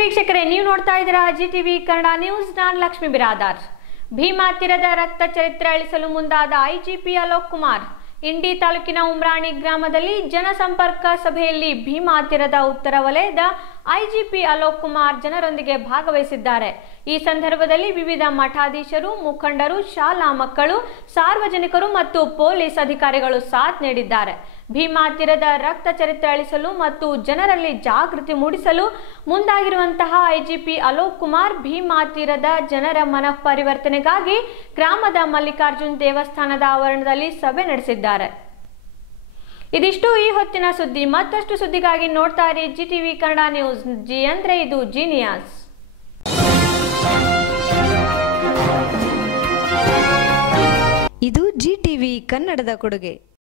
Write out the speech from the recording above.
ವೀಕ್ಷಕರೇ, ನೀವು ನೋಡ್ತಾ ಇದ್ದೀರಾ ಜಿ ಟಿವಿ ಕನ್ನಡ ನ್ಯೂಸ್. ನಾನ್ ಲಕ್ಷ್ಮಿ ಬಿರಾದಾರ್. ಭೀಮಾ ತೀರದ ರಕ್ತ ಚರಿತ್ರೆ ಅಳಿಸಲು ಮುಂದಾದ ಐಜಿಪಿ ಅಲೋಕ್ ಕುಮಾರ್. ಇಂಡಿ ತಾಲೂಕಿನ ಉಮ್ರಾಣಿ ಗ್ರಾಮದಲ್ಲಿ ಜನಸಂಪರ್ಕ ಸಭೆಯಲ್ಲಿ ಭೀಮಾ ತೀರದ ಉತ್ತರ ವಲಯದ ಐಜಿಪಿ ಅಲೋಕ್ ಕುಮಾರ್ ಜನರೊಂದಿಗೆ ಭಾಗವಹಿಸಿದ್ದಾರೆ. ಈ ಸಂದರ್ಭದಲ್ಲಿ ವಿವಿಧ ಮಠಾಧೀಶರು, ಮುಖಂಡರು, ಶಾಲಾ ಮಕ್ಕಳು, ಸಾರ್ವಜನಿಕರು ಮತ್ತು ಪೊಲೀಸ್ ಅಧಿಕಾರಿಗಳು ಸಾಥ್ ನೀಡಿದ್ದಾರೆ. ಭೀಮಾ ತೀರದ ರಕ್ತ ಚರಿತ್ರೆ ಅಳಿಸಲು ಮತ್ತು ಜನರಲ್ಲಿ ಜಾಗೃತಿ ಮೂಡಿಸಲು ಮುಂದಾಗಿರುವಂತಹ ಐಜಿಪಿ ಅಲೋಕ್ ಕುಮಾರ್ ಭೀಮಾ ತೀರದ ಜನರ ಮನಃ ಪರಿವರ್ತನೆಗಾಗಿ ಗ್ರಾಮದ ಮಲ್ಲಿಕಾರ್ಜುನ್ ದೇವಸ್ಥಾನದ ಆವರಣದಲ್ಲಿ ಸಭೆ ನಡೆಸಿದ್ದಾರೆ. ಇದಿಷ್ಟು ಈ ಹೊತ್ತಿನ ಸುದ್ದಿ. ಮತ್ತಷ್ಟು ಸುದ್ದಿಗಾಗಿ ನೋಡ್ತಾ ಇರಿ Zee TV Kannada news. Zee ಅಂದ್ರೆ ಇದು ಜೀನಿಯಾಸ್. ಇದು ಜಿ ಟಿವಿ ಕನ್ನಡದ ಕೊಡುಗೆ.